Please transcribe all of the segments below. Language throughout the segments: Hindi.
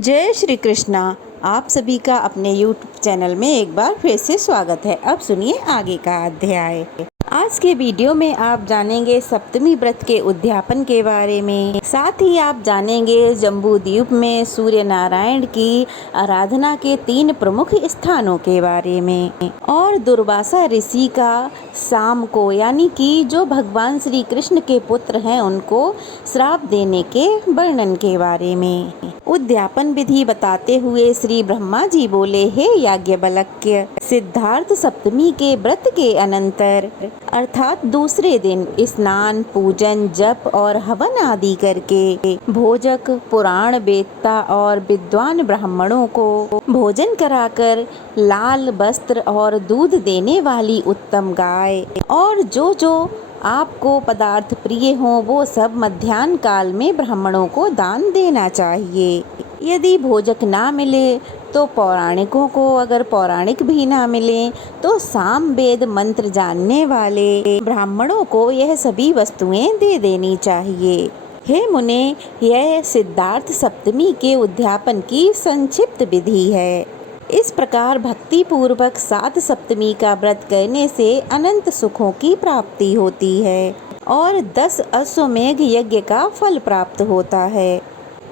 जय श्री कृष्णा। आप सभी का अपने YouTube चैनल में एक बार फिर से स्वागत है। अब सुनिए आगे का अध्याय। आज के वीडियो में आप जानेंगे सप्तमी व्रत के उद्यापन के बारे में। साथ ही आप जानेंगे जम्बू द्वीप में सूर्य नारायण की आराधना के 3 प्रमुख स्थानों के बारे में और दुर्वासा ऋषि का शाम को यानी कि जो भगवान श्री कृष्ण के पुत्र हैं उनको श्राप देने के वर्णन के बारे में। उद्यापन विधि बताते हुए श्री ब्रह्मा जी बोले, हे याज्ञवल्क्य, सिद्धार्थ सप्तमी के व्रत के अनंतर अर्थात दूसरे दिन स्नान, पूजन, जप और हवन आदि करके भोजक, पुराण वेत्ता और विद्वान ब्राह्मणों को भोजन कराकर लाल वस्त्र और दूध देने वाली उत्तम गाय और जो आपको पदार्थ प्रिय हों वो सब मध्याह्न काल में ब्राह्मणों को दान देना चाहिए। यदि भोजक ना मिले तो पौराणिकों को, अगर पौराणिक भी ना मिले तो साम वेद मंत्र जानने वाले ब्राह्मणों को यह सभी वस्तुएं दे देनी चाहिए। हे मुने, यह सिद्धार्थ सप्तमी के उद्यापन की संक्षिप्त विधि है। इस प्रकार भक्ति पूर्वक 7 सप्तमी का व्रत करने से अनंत सुखों की प्राप्ति होती है और 10 अश्वमेघ यज्ञ का फल प्राप्त होता है।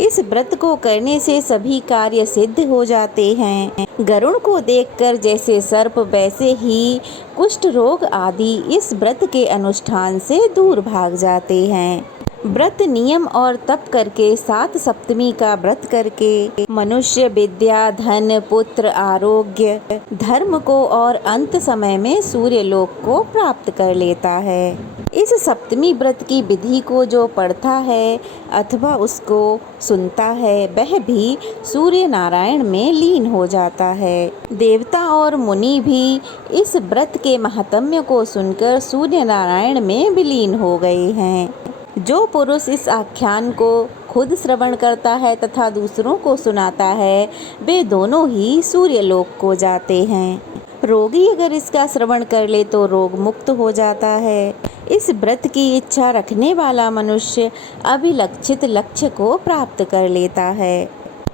इस व्रत को करने से सभी कार्य सिद्ध हो जाते हैं। गरुड़ को देखकर जैसे सर्प वैसे ही कुष्ठ रोग आदि इस व्रत के अनुष्ठान से दूर भाग जाते हैं। व्रत नियम और तप करके 7 सप्तमी का व्रत करके मनुष्य विद्या, धन, पुत्र, आरोग्य, धर्म को और अंत समय में सूर्य लोक को प्राप्त कर लेता है। इस सप्तमी व्रत की विधि को जो पढ़ता है अथवा उसको सुनता है वह भी सूर्य नारायण में लीन हो जाता है। देवता और मुनि भी इस व्रत के महात्म्य को सुनकर सूर्य नारायण में विलीन हो गए हैं। जो पुरुष इस आख्यान को खुद श्रवण करता है तथा दूसरों को सुनाता है वे दोनों ही सूर्य लोक को जाते हैं। रोगी अगर इसका श्रवण कर ले तो रोग मुक्त हो जाता है। इस व्रत की इच्छा रखने वाला मनुष्य अभिलक्षित लक्ष्य को प्राप्त कर लेता है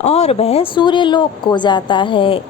और वह सूर्य लोक को जाता है।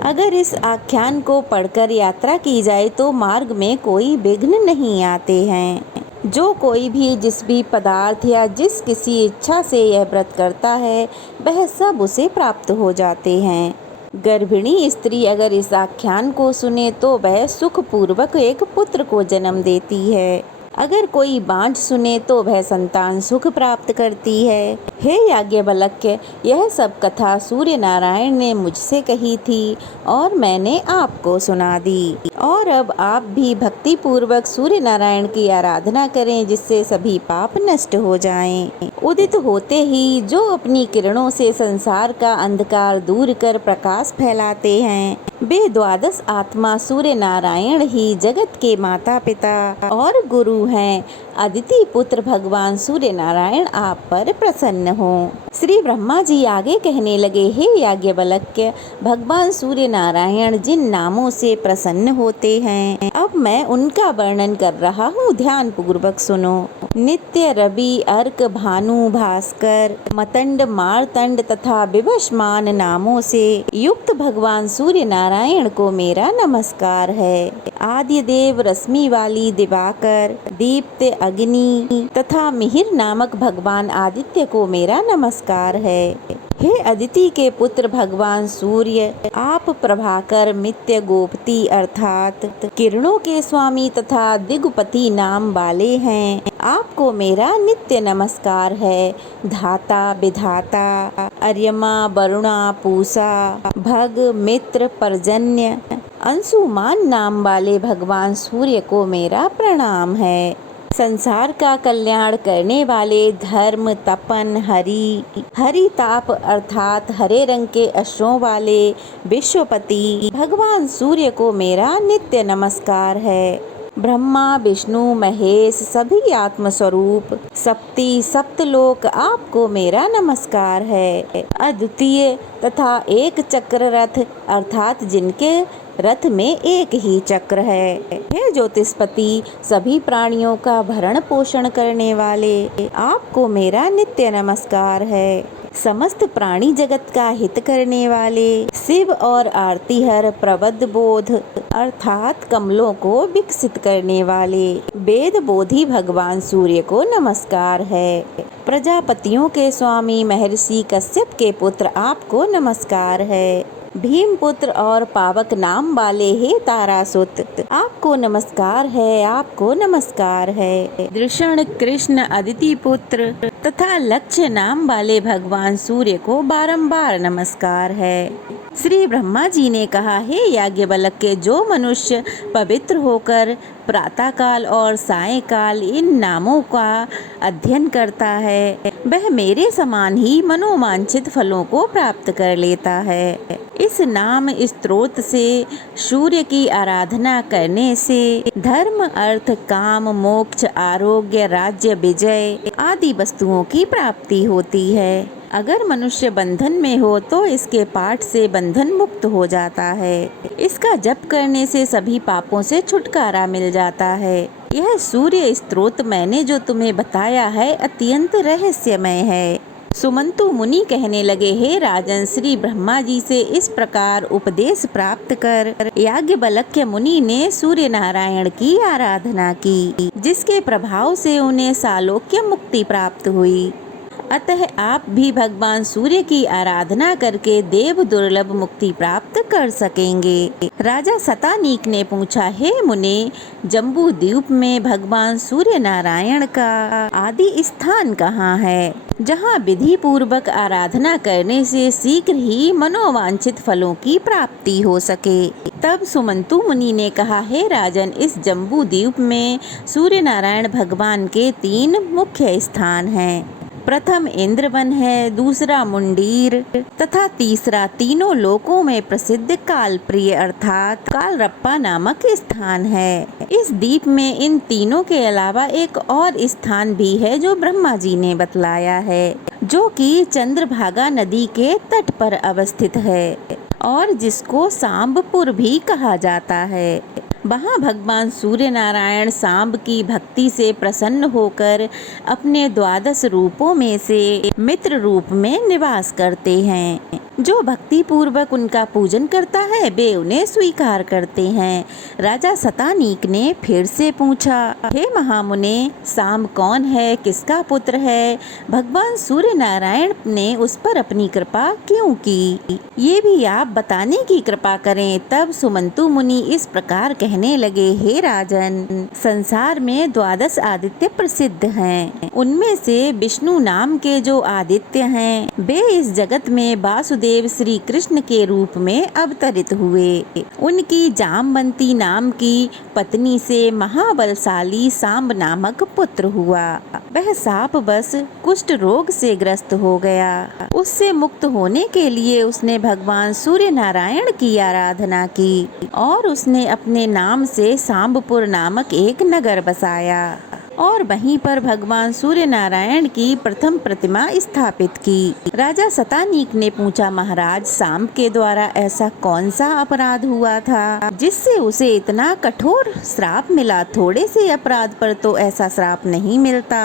अगर इस आख्यान को पढ़कर यात्रा की जाए तो मार्ग में कोई विघ्न नहीं आते हैं। जो कोई भी जिस भी पदार्थ या जिस किसी इच्छा से यह व्रत करता है वह सब उसे प्राप्त हो जाते हैं। गर्भिणी स्त्री अगर इस आख्यान को सुने तो वह सुखपूर्वक एक पुत्र को जन्म देती है। अगर कोई बांझ सुने तो वह संतान सुख प्राप्त करती है। हे याज्ञवल्क्य, यह सब कथा सूर्य नारायण ने मुझसे कही थी और मैंने आपको सुना दी। और अब आप भी भक्ति पूर्वक सूर्य नारायण की आराधना करें जिससे सभी पाप नष्ट हो जाएं। उदित होते ही जो अपनी किरणों से संसार का अंधकार दूर कर प्रकाश फैलाते हैं वे 12 आत्मा सूर्य नारायण ही जगत के माता पिता और गुरु हैं। अदिति पुत्र भगवान सूर्य नारायण आप पर प्रसन्न हो। श्री ब्रह्मा जी आगे कहने लगे, हे याज्ञवल्क्य, भगवान सूर्य नारायण जिन नामों से प्रसन्न होते हैं अब मैं उनका वर्णन कर रहा हूँ, ध्यान पूर्वक सुनो। नित्य, रवि, अर्क, भानु, भास्कर, मतंड, मार्तंड तथा विवस्वान नामों से युक्त भगवान सूर्य नारायण को मेरा नमस्कार है। आद्य देव, रश्मि वाली दिवाकर, दीप्त, अग्नि तथा मिहिर नामक भगवान आदित्य को मेरा नमस्कार है। हे अदिति के पुत्र भगवान सूर्य, आप प्रभाकर, मित्य, गोपति अर्थात किरणों के स्वामी तथा दिग्पति नाम वाले हैं। आपको मेरा नित्य नमस्कार है। धाता, विधाता, अर्यमा, वरुणा, पूषा, भग, मित्र, पर्जन्य, अंशुमान नाम वाले भगवान सूर्य को मेरा प्रणाम है। संसार का कल्याण करने वाले धर्म, तपन, हरिताप अर्थात हरे रंग के अश्वों वाले विश्वपति भगवान सूर्य को मेरा नित्य नमस्कार है। ब्रह्मा, विष्णु, महेश सभी आत्मस्वरूप सप्ती सप्तलोक आपको मेरा नमस्कार है। अद्वितीय तथा एक चक्र रथ अर्थात जिनके रथ में एक ही चक्र है। हे ज्योतिषपति, सभी प्राणियों का भरण पोषण करने वाले आपको मेरा नित्य नमस्कार है। समस्त प्राणी जगत का हित करने वाले शिव और आरतीहर प्रबुद्ध बोध अर्थात कमलों को विकसित करने वाले वेद बोधि भगवान सूर्य को नमस्कार है। प्रजापतियों के स्वामी महर्षि कश्यप के पुत्र आपको नमस्कार है। भीम पुत्र और पावक नाम वाले हे तारासुत आपको नमस्कार है, आपको नमस्कार है। दृषण कृष्ण अदिति पुत्र तथा लक्ष्य नाम वाले भगवान सूर्य को बारंबार नमस्कार है। श्री ब्रह्मा जी ने कहा, हे याज्ञवल्क्य के जो मनुष्य पवित्र होकर प्रातःकाल और सायंकाल इन नामों का अध्ययन करता है वह मेरे समान ही मनोवांछित फलों को प्राप्त कर लेता है। इस नाम स्तोत्र से सूर्य की आराधना करने से धर्म अर्थ काम मोक्ष आरोग्य राज्य विजय आदि वस्तुओं की प्राप्ति होती है। अगर मनुष्य बंधन में हो तो इसके पाठ से बंधन मुक्त हो जाता है। इसका जप करने से सभी पापों से छुटकारा मिल जाता है। यह सूर्य स्तोत्र मैंने जो तुम्हें बताया है अत्यंत रहस्यमय है। सुमंतु मुनि कहने लगे, हे राजन, श्री ब्रह्मा जी से इस प्रकार उपदेश प्राप्त कर याज्ञवल्क्य मुनि ने सूर्य नारायण की आराधना की, जिसके प्रभाव से उन्हें सालोक्य मुक्ति प्राप्त हुई। अतः आप भी भगवान सूर्य की आराधना करके देव दुर्लभ मुक्ति प्राप्त कर सकेंगे। राजा शतानीक ने पूछा, हे मुने, जम्बू द्वीप में भगवान सूर्य नारायण का आदि स्थान कहाँ है, जहाँ विधि पूर्वक आराधना करने से शीघ्र ही मनोवांछित फलों की प्राप्ति हो सके। तब सुमंतु मुनि ने कहा, हे राजन, इस जम्बू द्वीप में सूर्य नारायण भगवान के 3 मुख्य स्थान हैं। प्रथम इंद्रवन है, दूसरा मुंडीर तथा तीसरा तीनों लोकों में प्रसिद्ध कालप्रिय अर्थात कालरप्पा नामक स्थान है। इस द्वीप में इन तीनों के अलावा एक और स्थान भी है जो ब्रह्मा जी ने बतलाया है, जो कि चंद्रभागा नदी के तट पर अवस्थित है और जिसको सांबपुर भी कहा जाता है। वहाँ भगवान सूर्य नारायण सांब की भक्ति से प्रसन्न होकर अपने 12 रूपों में से मित्र रूप में निवास करते हैं। जो भक्ति पूर्वक उनका पूजन करता है वे उन्हें स्वीकार करते हैं। राजा शतानीक ने फिर से पूछा, हे महामुने, सांब कौन है, किसका पुत्र है, भगवान सूर्य नारायण ने उस पर अपनी कृपा क्यों की, ये भी आप बताने की कृपा करें। तब सुमंतु मुनि इस प्रकार कहने लगे, हे राजन, संसार में 12 आदित्य प्रसिद्ध हैं। उनमें से विष्णु नाम के जो आदित्य हैं वे इस जगत में वासुदेव श्री कृष्ण के रूप में अवतरित हुए। उनकी जामवंती नाम की पत्नी से महाबलशाली सांब नामक पुत्र हुआ। वह शापवश कुष्ठ रोग से ग्रस्त हो गया। उससे मुक्त होने के लिए उसने भगवान सूर्य नारायण की आराधना की और उसने अपने नाम से सांबपुर नामक एक नगर बसाया और वहीं पर भगवान सूर्य नारायण की प्रथम प्रतिमा स्थापित की। राजा शतानीक ने पूछा, महाराज, सांब के द्वारा ऐसा कौन सा अपराध हुआ था जिससे उसे इतना कठोर श्राप मिला? थोड़े से अपराध पर तो ऐसा श्राप नहीं मिलता।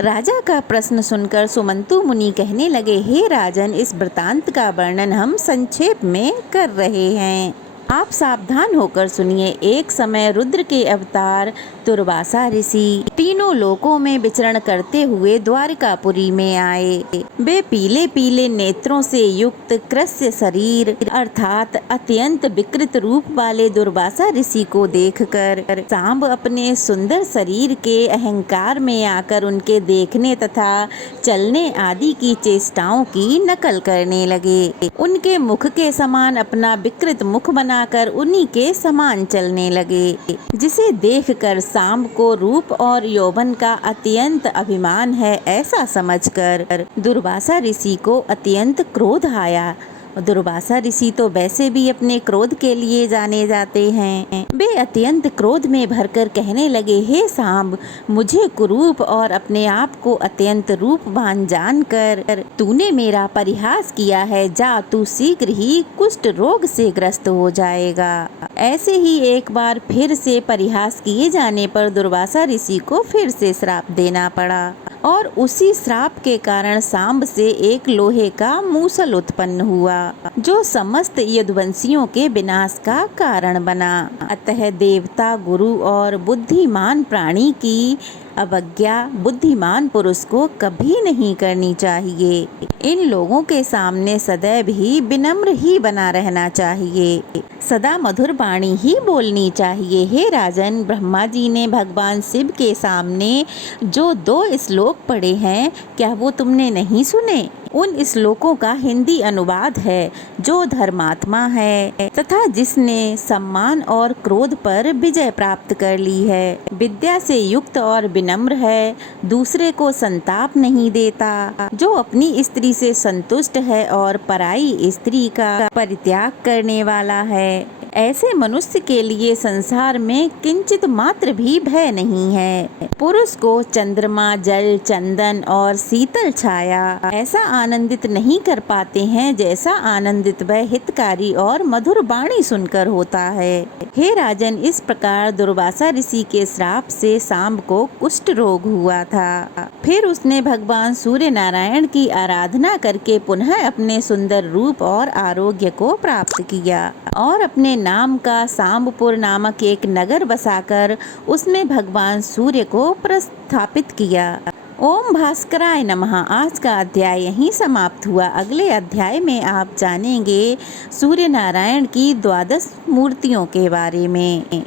राजा का प्रश्न सुनकर सुमंतु मुनि कहने लगे, हे राजन, इस वृतांत का वर्णन हम संक्षेप में कर रहे हैं, आप सावधान होकर सुनिए। एक समय रुद्र के अवतार दुर्वासा ऋषि तीनों लोकों में विचरण करते हुए द्वारिकापुरी में आए। वे पीले पीले नेत्रों से युक्त कृष्ण शरीर अर्थात अत्यंत विकृत रूप वाले दुर्वासा ऋषि को देखकर सांब अपने सुंदर शरीर के अहंकार में आकर उनके देखने तथा चलने आदि की चेष्टाओं की नकल करने लगे। उनके मुख के समान अपना विकृत मुख बनाकर उन्हीं के समान चलने लगे, जिसे देखकर सांब को रूप और यौवन का अत्यंत अभिमान है ऐसा समझकर दुर्वासा ऋषि को अत्यंत क्रोध आया। दुर्वासा ऋषि तो वैसे भी अपने क्रोध के लिए जाने जाते हैं। वे अत्यंत क्रोध में भरकर कहने लगे, हे सांब, मुझे कुरूप और अपने आप को अत्यंत रूपवान जानकर तूने मेरा परिहास किया है। जा, तू शीघ्र ही कुष्ठ रोग से ग्रस्त हो जाएगा। ऐसे ही एक बार फिर से परिहास किए जाने पर दुर्वासा ऋषि को फिर से श्राप देना पड़ा और उसी श्राप के कारण सांब से एक लोहे का मूसल उत्पन्न हुआ, जो समस्त यदुवंशियों के विनाश का कारण बना। अतः देवता, गुरु और बुद्धिमान प्राणी की अवज्ञा बुद्धिमान पुरुष को कभी नहीं करनी चाहिए। इन लोगों के सामने सदैव ही विनम्र ही बना रहना चाहिए, सदा मधुर वाणी ही बोलनी चाहिए। हे राजन, ब्रह्मा जी ने भगवान शिव के सामने जो 2 श्लोक पढ़े हैं, क्या वो तुमने नहीं सुने? उन श्लोकों का हिंदी अनुवाद है, जो धर्मात्मा है तथा जिसने सम्मान और क्रोध पर विजय प्राप्त कर ली है, विद्या से युक्त और विनम्र है, दूसरे को संताप नहीं देता, जो अपनी स्त्री से संतुष्ट है और पराई स्त्री का परित्याग करने वाला है, ऐसे मनुष्य के लिए संसार में किंचित मात्र भी भय नहीं है। पुरुष को चंद्रमा, जल, चंदन और शीतल छाया ऐसा आनंदित नहीं कर पाते हैं जैसा आनंदित वह हितकारी और मधुर वाणी सुनकर होता है। हे राजन, इस प्रकार दुर्वासा ऋषि के श्राप से सांब को कुष्ठ रोग हुआ था। फिर उसने भगवान सूर्य नारायण की आराधना करके पुनः अपने सुंदर रूप और आरोग्य को प्राप्त किया और अपने नाम का सांबपुर नामक एक नगर बसाकर उसमें भगवान सूर्य को प्रस्थापित किया। ओम भास्कराय नमः। आज का अध्याय यहीं समाप्त हुआ। अगले अध्याय में आप जानेंगे सूर्य नारायण की 12 मूर्तियों के बारे में।